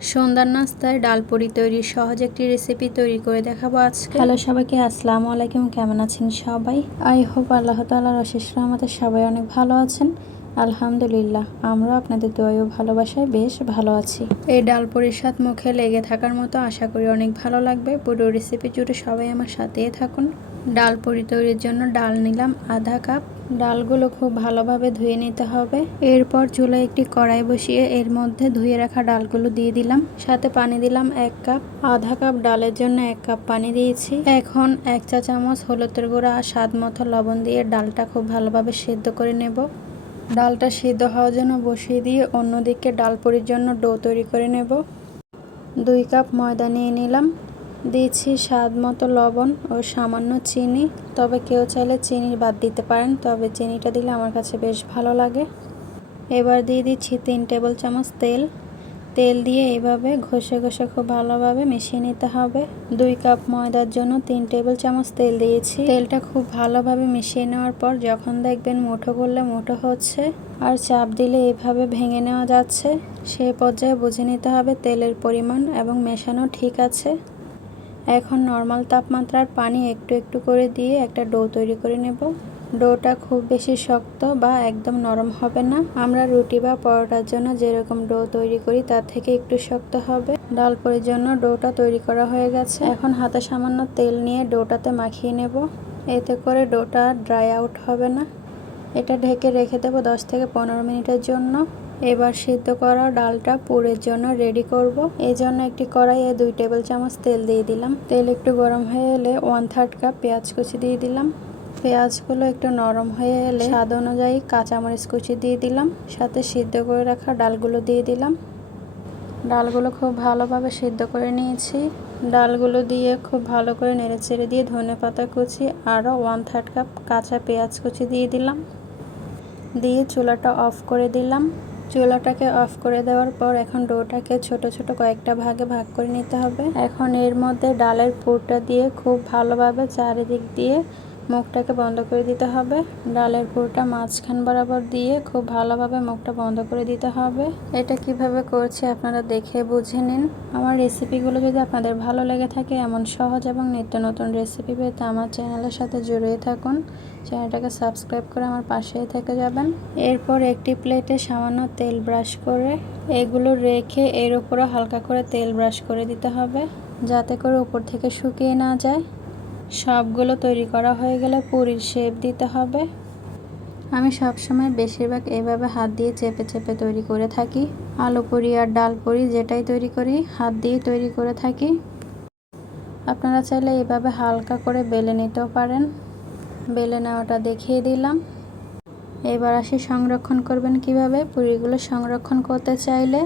সন্ধ্যার নাস্তায় ডাল পুরি তৈরির সহজ একটি রেসিপি তৈরি করে দেখাবো আজকে। হ্যালো সবাইকে আসসালামু আলাইকুম কেমন আছেন সবাই? আই হোপ আল্লাহ তাআলার অশেষ আমাদের সবাই অনেক ভালো আছেন। আলহামদুলিল্লাহ আমরা আপনাদের দোয়াই ও ভালোবাসায় বেশ ভালো আছি। এই ডাল পুরির স্বাদ মুখে লেগে থাকার মতো আশা করি অনেক ভালো লাগবে। পুরো রেসিপি জুড়ে সবাই আমার সাথেই থাকুন। ডাল পুরি তৈরির জন্য ডাল নিলাম, আধা কাপ। ডালগুলো খুব ভালোভাবে ধুয়ে নিতে হবে। এরপর চুলায় একটি কড়াই বসিয়ে এর মধ্যে ধুয়ে রাখা ডালগুলো দিয়ে দিলাম। সাথে পানি দিলাম এক কাপ। আধা কাপ ডালের জন্য এক কাপ পানি দিয়েছি। এখন এক চা চামচ হলুদের গুঁড়া আর স্বাদ মতো লবণ দিয়ে ডালটা খুব ভালোভাবে সেদ্ধ করে নেব। ডালটা সিদ্ধ হওয়ার জন্য বসিয়ে দিয়ে অন্যদিকে ডাল পুরির জন্য ডো তৈরি করে নেব। দুই কাপ ময়দা নিয়ে নিলাম। দিয়েছি স্বাদ মতো লবণ ও সামান্য চিনি। তবে কেউ চাইলে চিনি বাদ দিতে পারেন, তবে চিনিটা দিলে আমার কাছে বেশ ভালো লাগে। এবার দিয়ে দিচ্ছি তিন টেবিল চামচ তেল। তেল দিয়ে এভাবে ঘষে ঘষে খুব ভালোভাবে মিশিয়ে নিতে হবে। দুই কাপ ময়দার জন্য তিন টেবিল চামচ তেল দিয়েছি। তেলটা খুব ভালোভাবে মিশিয়ে নেওয়ার পর যখন দেখবেন মুঠো করলে মুঠো হচ্ছে, আর চাপ দিলে এভাবে ভেঙে নেওয়া যাচ্ছে সেই পর্যায়ে বুঝে নিতে হবে তেলের পরিমাণ এবং মেশানো ঠিক আছে। এখন নর্মাল তাপমাত্রার পানি একটু একটু করে দিয়ে একটা ডো তৈরি করে নেব। ডোটা খুব বেশি শক্ত বা একদম নরম হবে না। আমরা রুটি বা পরোটার জন্য যেরকম ডো তৈরি করি, তার থেকে একটু শক্ত হবে। ডাল পরির জন্য ডোটা তৈরি করা হয়ে গেছে। এখন হাতে সামান্য তেল নিয়ে ডোটাতে মাখিয়ে নেব। এতে করে ডোটা ড্রাই আউট হবে না। এটা ঢেকে রেখে দেবো দশ থেকে পনেরো মিনিটের জন্য। এবার সিদ্ধ করা ডালটা পুরের জন্য রেডি করব। এই জন্য একটি কড়াইয়ে দুই টেবিল চামচ তেল দিয়ে দিলাম। তেল একটু গরম হয়ে এলে ওয়ান থার্ড কাপ পেঁয়াজ কুচি দিয়ে দিলাম। পেঁয়াজগুলো একটু নরম হয়ে এলে স্বাদ অনুযায়ী কাঁচামরিচ কুচি দিয়ে দিলাম। সাথে সিদ্ধ করে রাখা ডালগুলো দিয়ে দিলাম। ডালগুলো খুব ভালোভাবে সিদ্ধ করে নিয়েছি। ডালগুলো দিয়ে খুব ভালো করে নেড়ে চেড়ে দিয়ে ধনে পাতা কুচি আরও ওয়ান থার্ড কাপ কাঁচা পেঁয়াজ কুচি দিয়ে দিলাম। দিয়ে চুলাটা অফ করে দিলাম। চুলাটাকে অফ করে দেওয়ার পর এখন ডোটাকে ছোট ছোট কয়েকটা ভাগে ভাগ করে নিতে হবে। এখন এর মধ্যে ডালের পুরটা দিয়ে খুব ভালোভাবে চারিদিক দিয়ে মুখটাকে বন্ধ করে দিতে হবে। ডালের পুরোটা মাঝখান বরাবর দিয়ে খুব ভালোভাবে মুখটা বন্ধ করে দিতে হবে। এটা কীভাবে করছি আপনারা দেখে বুঝে নিন। আমার রেসিপিগুলো যদি আপনাদের ভালো লেগে থাকে, এমন সহজ এবং নিত্য নতুন রেসিপি পেতে আমার চ্যানেলের সাথে জড়িয়ে থাকুন। চ্যানেলটাকে সাবস্ক্রাইব করে আমার পাশেই থেকে যাবেন। এরপর একটি প্লেটে সামান্য তেল ব্রাশ করে এগুলো রেখে এর উপরে হালকা করে তেল ব্রাশ করে দিতে হবে, যাতে করে উপর থেকে শুকিয়ে না যায়। সবগুলো তৈরি করা হয়ে গেলে পুরীর শেপ দিতে হবে। আমি সবসময় বেশিরভাগ এভাবে হাত দিয়ে চেপে চেপে তৈরি করে থাকি। আলু পুরি আর ডাল পুরি যেটাই তৈরি করি, হাত দিয়ে তৈরি করে থাকি। আপনারা চাইলে এভাবে হালকা করে বেলে নিতেও পারেন। বেলে নেওয়াটা দেখিয়ে দিলাম। এবার আসি সংরক্ষণ করবেন কীভাবে? পুরিগুলো সংরক্ষণ করতে চাইলে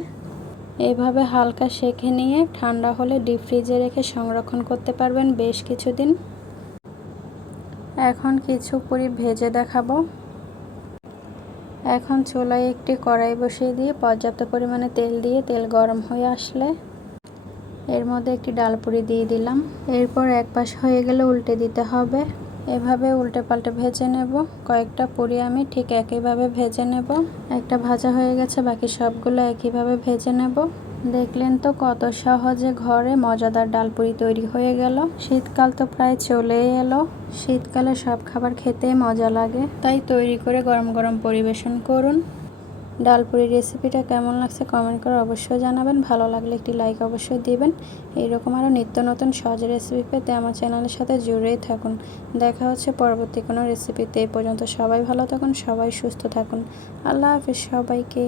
এভাবে হালকা সেঁকে নিয়ে ঠান্ডা হলে ডিপ ফ্রিজে রেখে সংরক্ষণ করতে পারবেন বেশ কিছুদিন। এখন কিছু পুরি ভেজে দেখাবো। এখন চুলায় একটি কড়াই বসিয়ে দিয়ে পর্যাপ্ত পরিমাণে তেল দিয়ে তেল গরম হয়ে আসলে এর মধ্যে একটি ডাল পুরি দিয়ে দিলাম। এরপর এক পাশ হয়ে গেলে উল্টে দিতে হবে। এভাবে উল্টে পাল্টে ভেজে নেব। কয়েকটা পুরি আমি ঠিক একইভাবে ভেজে নেব। একটা ভাজা হয়ে গেছে, বাকি সবগুলো একইভাবে ভেজে নেব। দেখলেন তো কত সহজে ঘরে মজাদার ডালপুরি তৈরি হয়ে গেল। শীতকাল তো প্রায় চলে এলো। শীতকালে সব খাবার খেতে মজা লাগে। তাই তৈরি করে গরম গরম পরিবেশন করুন। ডালপুরি রেসিপিটা কেমন লাগছে কমেন্ট করে অবশ্যই জানাবেন। ভালো লাগলে একটি লাইক অবশ্যই দিবেন। এইরকম আরও নিত্য নতুন সহজ রেসিপি পেতে আমার চ্যানেলের সাথে জুড়েই থাকুন। দেখা হচ্ছে পরবর্তী কোনো রেসিপিতে এই পর্যন্ত সবাই ভালো থাকুন, সবাই সুস্থ থাকুন। আল্লাহ হাফিজ সবাইকে।